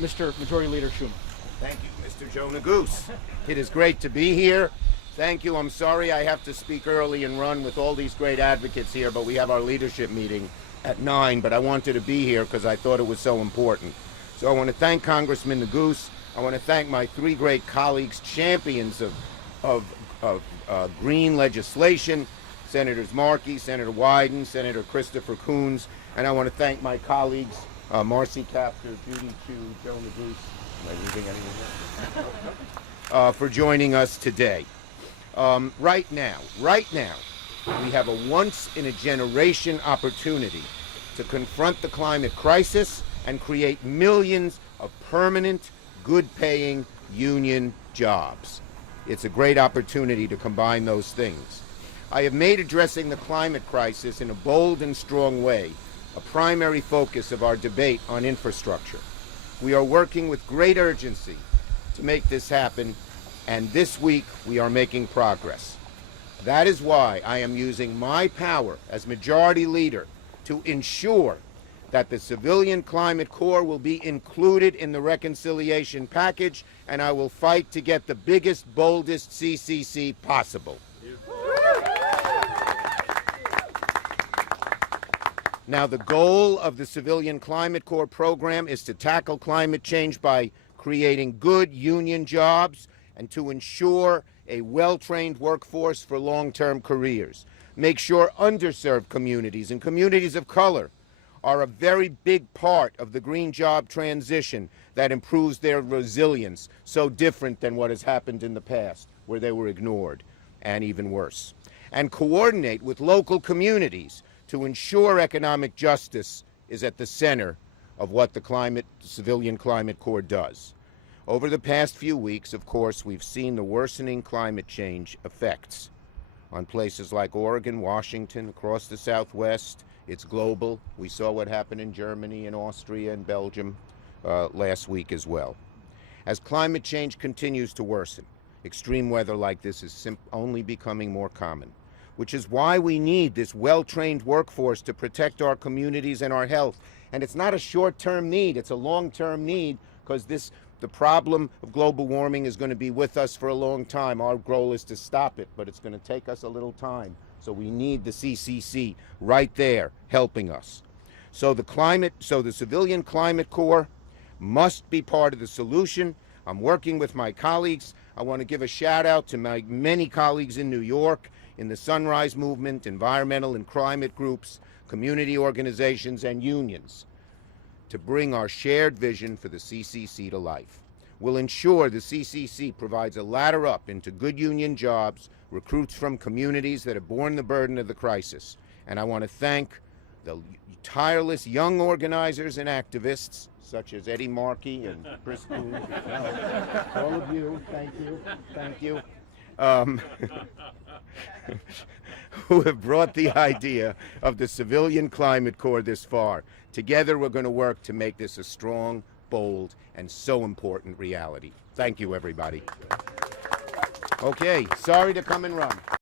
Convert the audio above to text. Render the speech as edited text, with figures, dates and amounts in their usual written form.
Mr. Majority Leader Schumer. Thank you, Mr. Jonah Goose. It is great to be here. Thank you. I'm sorry I have to speak early and run with all these great advocates here, but we have our leadership meeting at 9, but I wanted to be here because I thought it was so important. So I want to thank Congressman the Goose. I want to thank my three great colleagues, champions of green legislation, Senators Markey, Senator Wyden, Senator Christopher Coons, and I want to thank my colleagues, Marcy Kaptur, Judy Chu, Jonah Goose, am I leaving anyone? For joining us today. Right now, we have a once-in-a-generation opportunity to confront the climate crisis and create millions of permanent, good-paying union jobs. It's a great opportunity to combine those things. I have made addressing the climate crisis in a bold and strong way a primary focus of our debate on infrastructure. We are working with great urgency to make this happen, and this week we are making progress. That is why I am using my power as Majority Leader to ensure that the Civilian Climate Corps will be included in the reconciliation package, and I will fight to get the biggest, boldest CCC possible. Now, the goal of the Civilian Climate Corps program is to tackle climate change by creating good union jobs and to ensure a well-trained workforce for long-term careers. Make sure underserved communities and communities of color are a very big part of the green job transition that improves their resilience, so different than what has happened in the past, where they were ignored, and even worse. And coordinate with local communities to ensure economic justice is at the center of what the Civilian Climate Corps does. Over the past few weeks, of course, we've seen the worsening climate change effects on places like Oregon, Washington, across the Southwest. It's global. We saw what happened in Germany and Austria and Belgium last week as well. As climate change continues to worsen, extreme weather like this is only becoming more common, which is why we need this well-trained workforce to protect our communities and our health. And it's not a short-term need, it's a long-term need, because the problem of global warming is going to be with us for a long time. Our goal is to stop it, but it's going to take us a little time. So we need the CCC right there helping us. So the Civilian Climate Corps must be part of the solution. I'm working with my colleagues. I want to give a shout out to my many colleagues in New York, in the Sunrise Movement, environmental and climate groups, community organizations, and unions, to bring our shared vision for the CCC to life. We'll ensure the CCC provides a ladder up into good union jobs, recruits from communities that have borne the burden of the crisis. And I want to thank the tireless young organizers and activists, such as Eddie Markey and Chris Coons, all of you, thank you, who have brought the idea of the Civilian Climate Corps this far. Together we're going to work to make this a strong, bold, and so important reality. Thank you, everybody. Okay, sorry to come and run.